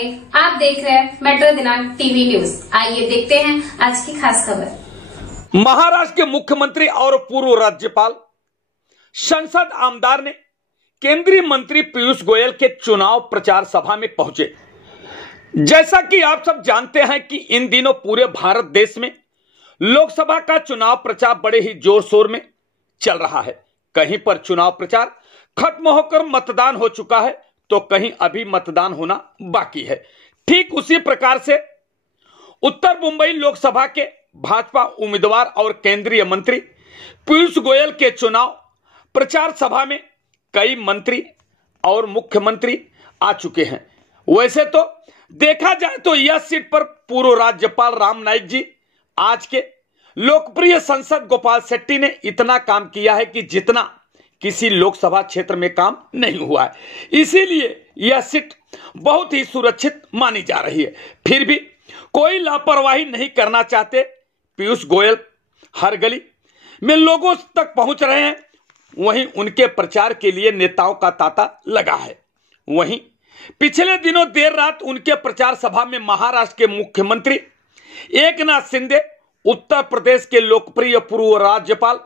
वालेकुम, आप देख रहे हैं मेट्रो दिनांक टीवी न्यूज। आइए देखते हैं आज की खास खबर। महाराष्ट्र के मुख्यमंत्री और पूर्व राज्यपाल संसद आमदार ने केंद्रीय मंत्री पीयूष गोयल के चुनाव प्रचार सभा में पहुंचे। जैसा कि आप सब जानते हैं कि इन दिनों पूरे भारत देश में लोकसभा का चुनाव प्रचार बड़े ही जोर शोर में चल रहा है। कहीं पर चुनाव प्रचार खत्म होकर मतदान हो चुका है तो कहीं अभी मतदान होना बाकी है। ठीक उसी प्रकार से उत्तर मुंबई लोकसभा के भाजपा उम्मीदवार और केंद्रीय मंत्री पीयूष गोयल के चुनाव प्रचार सभा में कई मंत्री और मुख्यमंत्री आ चुके हैं। वैसे तो देखा जाए तो यह सीट पर पूर्व राज्यपाल राम नाईक जी, आज के लोकप्रिय सांसद गोपाल शेट्टी ने इतना काम किया है कि जितना किसी लोकसभा क्षेत्र में काम नहीं हुआ है। इसीलिए यह सीट बहुत ही सुरक्षित मानी जा रही है। फिर भी कोई लापरवाही नहीं करना चाहते पीयूष गोयल हर गली में लोगों तक पहुंच रहे हैं। वहीं उनके प्रचार के लिए नेताओं का तांता लगा है। वहीं पिछले दिनों देर रात उनके प्रचार सभा में महाराष्ट्र के मुख्यमंत्री एकनाथ शिंदे, उत्तर प्रदेश के लोकप्रिय पूर्व राज्यपाल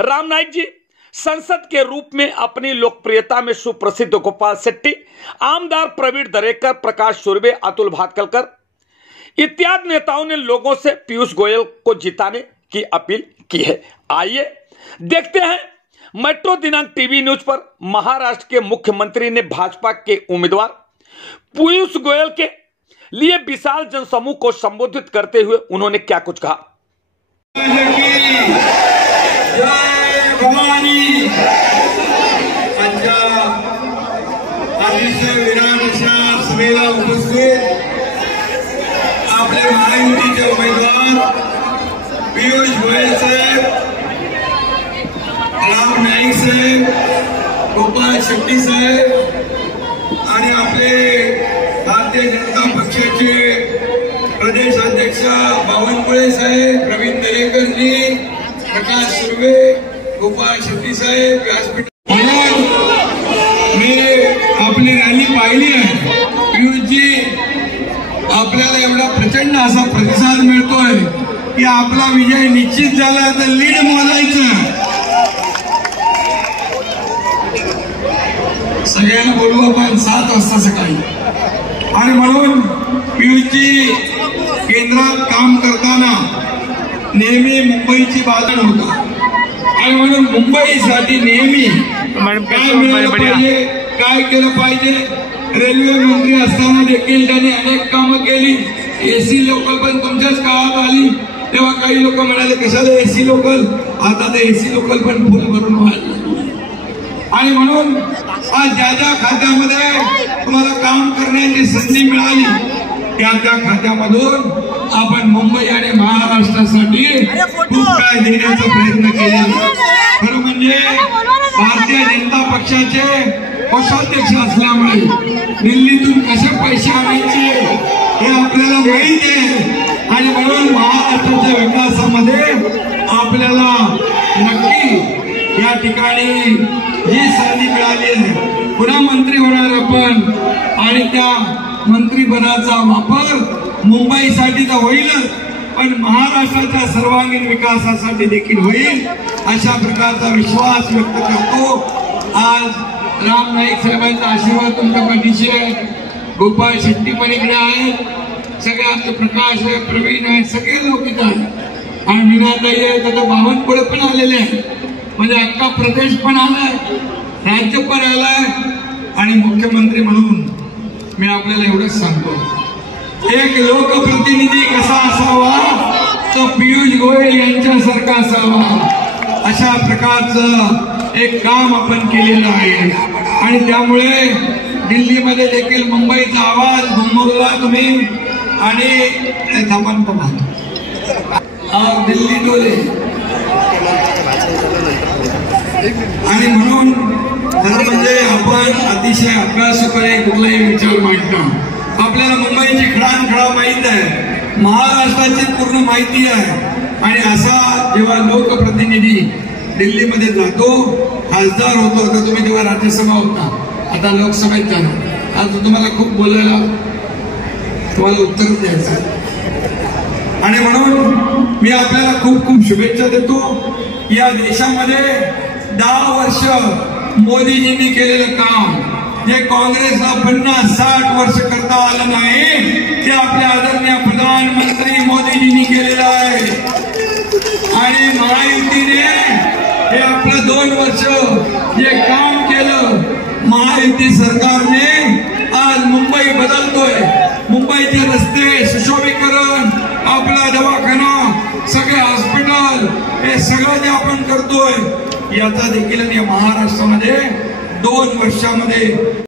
राम नाईक जी, संसद के रूप में अपनी लोकप्रियता में सुप्रसिद्ध गोपाल शेट्टी, आमदार प्रवीण दरेकर, प्रकाश सुर्वे, अतुल भातखलकर इत्यादि नेताओं ने लोगों से पीयूष गोयल को जिताने की अपील की है। आइए देखते हैं मेट्रो दिनांक टीवी न्यूज पर महाराष्ट्र के मुख्यमंत्री ने भाजपा के उम्मीदवार पीयूष गोयल के लिए विशाल जनसमूह को संबोधित करते हुए उन्होंने क्या कुछ कहा। उपस्थित आपले महायुतीचे उमेदवार पीयूष गोयल साहेब, राम नाईक साहेब, गोपाल शेट्टी साहेब आणि आपले भारतीय जनता पक्षाचे प्रदेश अध्यक्ष बावनकुळे साहेब, प्रवीण दरेकर जी, प्रकाश सुर्वे, गोपाल शेट्टी साहेब व्यासपीठ मी आपली रॅली पाहिली आहे। पीयूषजी, आपल्याला एवढा प्रचंड असा प्रतिसाद मिळतोय की आपला विजय निश्चित झाला तर लीड मोजायचं। सगळ्यांना बोलू आपण 7 वाजता सकाळी। आणि म्हणून पीयूषजी केंद्रात काम करताना नेहमी मुंबईची बाजू होता आणि म्हणून मुंबईसाठी नेहमी काय मिळालं पाहिजे, काय केलं पाहिजे। रेल्वे मंत्री असताना देखील त्यांनी अनेक कामं केली। एसी लोकल पण तुमच्याच काळात आली तेव्हा काही लोक म्हणाले कशाला एसी लोकल, आता ते एसी लोकल पण फुल भरून व्हायला। आणि म्हणून आज ज्या ज्या खात्यामध्ये तुम्हाला काम करण्याची संधी मिळाली त्या त्या खात्यामधून आपण मुंबई आणि महाराष्ट्रासाठी खूप काय देण्याचा प्रयत्न केला। खरं म्हणजे भारतीय जनता पक्षाचे कोषाध्यक्ष असल्यामुळे दिल्लीतून कसे पैसे आणायचे हे आपल्याला माहिती आहे आणि म्हणून महाराष्ट्राच्या विकासामध्ये आपल्याला नक्की या ठिकाणी जी संधी मिळाली आहे पुन्हा मंत्री होणार आपण आणि त्या मंत्रीपदाचा वापर मुंबईसाठी तर होईलच पण महाराष्ट्राच्या सर्वांगीण विकासासाठी देखील होईल अशा प्रकारचा विश्वास व्यक्त करतो। आज राम नाईक साहेबांचा आशीर्वाद तुमच्या पाठीशी आहे, गोपाल शेट्टी पण इकडे आहेत, सगळे आमचे प्रकाश आहे, प्रवीण आहे, सगळे लोक इथे आहेत आणि मीनाताई आहेत, आता बावनकुळे पण आलेले आहेत, म्हणजे अख्खा प्रदेश पण आलाय, राज्य पण आलाय आणि मुख्यमंत्री म्हणून मी आपल्याला एवढंच सांगतो, एक लोकप्रतिनिधी कसा असावा तो पीयूष गोयल यांच्यासारखा असावा अशा प्रकारचं एक काम आपण केलेलं आहे आणि त्यामुळे दिल्लीमध्ये देखील मुंबईचा आवाज घुमवला तुम्ही आणि थांबून पाहतो दिल्ली डोले आणि म्हणून खरं म्हणजे आपण अतिशय अभ्यासपणे कुठलाही विचार मांडतो। आपल्याला मुंबईची खडानखडा माहित आहे, महाराष्ट्राची पूर्ण माहिती आहे आणि असा जेव्हा लोकप्रतिनिधी दिल्लीमध्ये जातो, खासदार होतो, आता तुम्ही जेव्हा राज्यसभा होता, आता लोकसभेत जाणार, आज तुम्हाला खूप बोलायला तुम्हाला उत्तर द्यायचं. आणि म्हणून मी आपल्याला खूप खूप शुभेच्छा देतो. या देशामध्ये 10 वर्ष मोदीजींनी केलेलं काम जे काँग्रेसला 50-60 वर्ष करता आलं नाही ते आपल्या आदरणीय प्रधानमंत्री मोदीजींनी केलेलं आहे. आणि महायुतीने हे आपलं 2 वर्ष जे काम केलं, महायुती सरकारने आज मुंबई बदलतोय. मुंबईचे रस्ते सुशोभीकरण, आपला दवाखाना, सगळे हॉस्पिटल, हे सगळं जे आपण करतोय याचा देखील या महाराष्ट्रामध्ये 2 वर्षामध्ये